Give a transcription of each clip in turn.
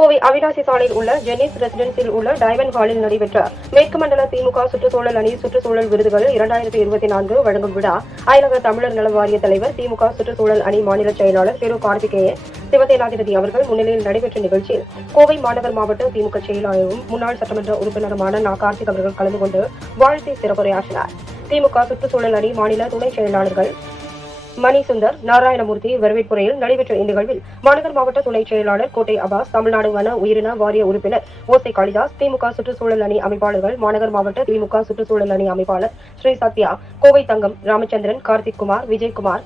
கோவை அவினாசி சாலையில் உள்ள ஜென்னிஸ் ரெசிடென்சியில் உள்ள டைமண்ட் ஹாலில் நடைபெற்ற மேற்கு மண்டல திமுக சுற்றுச்சூழல் அணி சுற்றுச்சூழல் விருதுகள் இரண்டாயிரத்தி இருபத்தி நான்கு வழங்கும் விழா அயலக தமிழர் நல வாரிய தலைவர் திமுக சுற்றுச்சூழல் அணி மாநில செயலாளர் திரு கார்த்திகேயன் சிவசேனாதிபதி அவர்கள் முன்னிலையில் நடைபெற்ற நிகழ்ச்சியில் கோவை மாநகர் மாவட்ட திமுக செயலாளரும் முன்னாள் சட்டமன்ற உறுப்பினருமான நா. கார்த்திக் அவர்கள் கலந்து கொண்டு வாழ்த்தி சிறப்புரையாற்றினார். திமுக சுற்றுச்சூழல் அணி மாநில துணை செயலாளர்கள் மணி சுந்தர் நாராயணமூர்த்தி வரவேற்புரையில் நடைபெற்ற இந்நிகழ்வில் மாநகர் மாவட்ட துணை செயலாளர் கோட்டை அபாஸ் தமிழ்நாடு வன உயிரின வாரிய உறுப்பினர் ஓசை காளிதாஸ் திமுக சுற்றுச்சூழல் அணி அமைப்பாளர்கள் மாநகர் மாவட்ட திமுக சுற்றுச்சூழல் அணி அமைப்பாளர் Shri Sathya Kovai Thangam Ramachandran Karthik Kumar Vijayakumar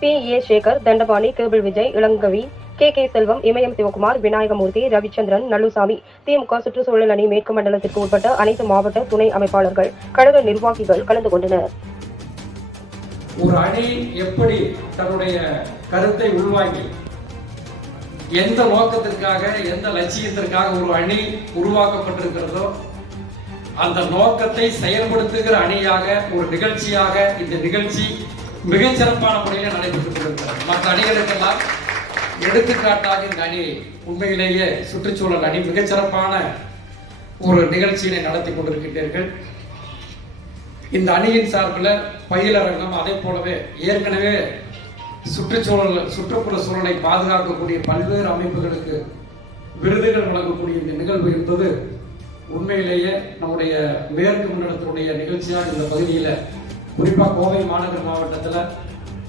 P. A. Sekar Dhandapani cable Vijay Ilangavi K. K. Selvam Imayam Sivakumar Vinayagamoorthy Ravichandran Nallusamy DMK சுற்றுச்சூழல் அணி மேற்கு மண்டலத்திற்கு உட்பட்ட அனைத்து மாவட்ட துணை அமைப்பாளர்கள் கழக நிர்வாகிகள் கலந்து கொண்டனர். ஒரு அணி எப்படி தன்னுடைய கருத்தை உள்வாங்கி எந்த நோக்கத்திற்காக எந்த லட்சியத்திற்காக ஒரு அணி உருவாக்கப்பட்டிருக்கிறதோ அந்த நோக்கத்தை செயல்படுத்துகிற அணியாக ஒரு நிகழ்ச்சியாக இந்த நிகழ்ச்சி மிகச்சிறப்பான முறையில் நடைபெற்றுக் கொண்டிருக்கிறது. மற்ற அணிகளுக்கெல்லாம் எடுத்துக்காட்டாக இந்த அணி உண்மையிலேயே சுற்றுச்சூழல் அணி மிகச்சிறப்பான ஒரு நிகழ்ச்சியினை நடத்தி கொண்டிருக்கின்றீர்கள். இந்த அணியின் சார்பில் பயிலரங்கம் அதே போலவே ஏற்கனவே சுற்றுச்சூழல் சுற்றுப்புற சூழலை பாதுகாக்கக்கூடிய பல்வேறு அமைப்புகளுக்கு விருதுகள் வழங்கக்கூடிய இந்த நிகழ்வு என்பது உண்மையிலேயே நம்முடைய மேற்கு மண்டலத்தினுடைய நிகழ்ச்சியாக இந்த பகுதியில் குறிப்பாக கோவை மாநகர் மாவட்டத்தில்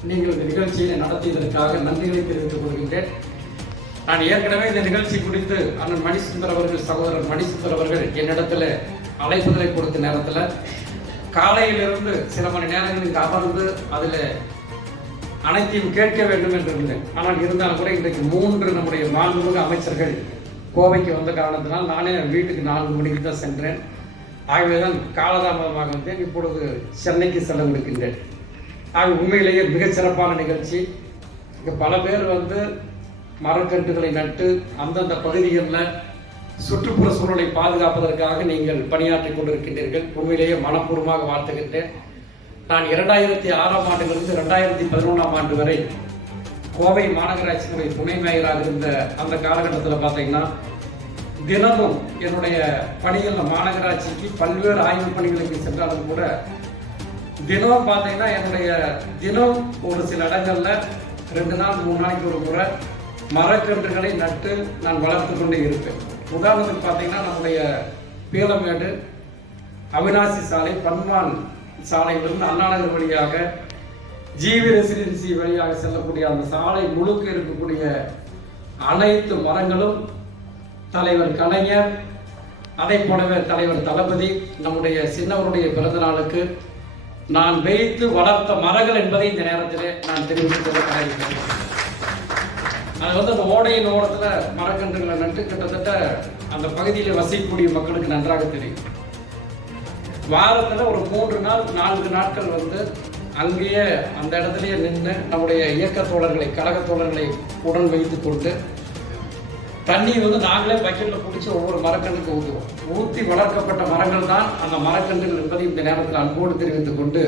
நீங்கள் இந்த நிகழ்ச்சியை நடத்தியதற்காக நன்றிகளை தெரிவித்துக் கொள்கின்றேன். நான் ஏற்கனவே இந்த நிகழ்ச்சி குறித்து அண்ணன் மணிசுந்தர் அவர்கள் சகோதரர் மணிசுந்தர் அவர்கள் என்னிடத்தில் அழைப்புதலை கொடுத்த நேரத்தில் காலையிலிருந்து சில மணி நேரங்கள் அமர்ந்து அதில் அனைத்தையும் கேட்க வேண்டும் என்று இருந்தேன். ஆனால் இருந்தாலும் கூட இன்றைக்கு மூன்று நம்முடைய மாண்புமிகு அமைச்சர்கள் கோவைக்கு வந்த காரணத்தினால் நானே வீட்டுக்கு நான்கு மணிக்கு தான் சென்றேன். ஆகவேதான் காலதாமதமாக வந்தேன் இப்பொழுது சென்னைக்கு செல்ல இருக்கின்றேன் ஆக உண்மையிலேயே மிகச் சிறப்பான நிகழ்ச்சி. இங்கே பல பேர் வந்து மரக்கன்றுகளை நட்டு அந்தந்த பகுதிகளில் சுற்றுப்புற சூழலை பாதுகாப்பதற்காக நீங்கள் பணியாற்றி கொண்டிருக்கின்றீர்கள். உண்மையிலேயே மனப்பூர்வமாக வாழ்த்துகின்றேன். நான் இரண்டாயிரத்தி ஆறாம் ஆண்டிலிருந்து ரெண்டாயிரத்தி பதினொன்றாம் ஆண்டு வரை கோவை மாநகராட்சியினுடைய துணை மேயராக இருந்த அந்த காலகட்டத்தில் பார்த்தீங்கன்னா தினமும் என்னுடைய பணிகளில் மாநகராட்சிக்கு பல்வேறு ஆய்வு பணிகளுக்கு சென்றாலும் கூட தினம் பார்த்தீங்கன்னா என்னுடைய தினம் ஒரு சில இடங்களில் ரெண்டு நாள் மூணு நாளைக்கு ஒரு முறை மரக்கன்றுகளை நட்டு நான் வளர்த்து கொண்டே இருப்பேன். உதாரணத்துக்கு பார்த்தீங்கன்னா நம்முடைய பீலமேடு அவினாசி சாலை பன்மான் சாலையிலிருந்து அண்ணாநகர் வழியாக ஜிவி ரெசிடென்சி வழியாக செல்லக்கூடிய அந்த சாலை முழுக்க இருக்கக்கூடிய அனைத்து மரங்களும் தலைவர் கலைஞர் அதை போலவே தலைவர் தளபதி நம்முடைய சின்னவருடைய பிறந்த நாளுக்கு நான் வைத்து வளர்த்த மரங்கள் என்பதை இந்த நேரத்தில் நான் தெரிவித்துக் கொள்ள அது வந்து அந்த ஓடையின் ஓரத்தில் மரக்கன்றுகளை நட்டு கிட்டத்தட்ட அந்த பகுதியில் வசிக்கக்கூடிய மக்களுக்கு நன்றாக தெரியும். வாரத்தில் ஒரு மூன்று நாள் நான்கு நாட்கள் வந்து அங்கேயே அந்த இடத்துலயே நின்று நம்முடைய இயக்க தோழர்களை கழக தோழர்களை உடன் வைத்துக் கொண்டு தண்ணி வந்து நாங்களே பக்கெட்டில் பிடிச்சி ஒவ்வொரு மரக்கன்றுக்கு ஊற்றுவோம் ஊற்றி வளர்க்கப்பட்ட மரங்கள் தான் அந்த மரக்கன்றுகள் என்பதை இந்த நேரத்தில் அன்போடு தெரிவித்துக் கொண்டு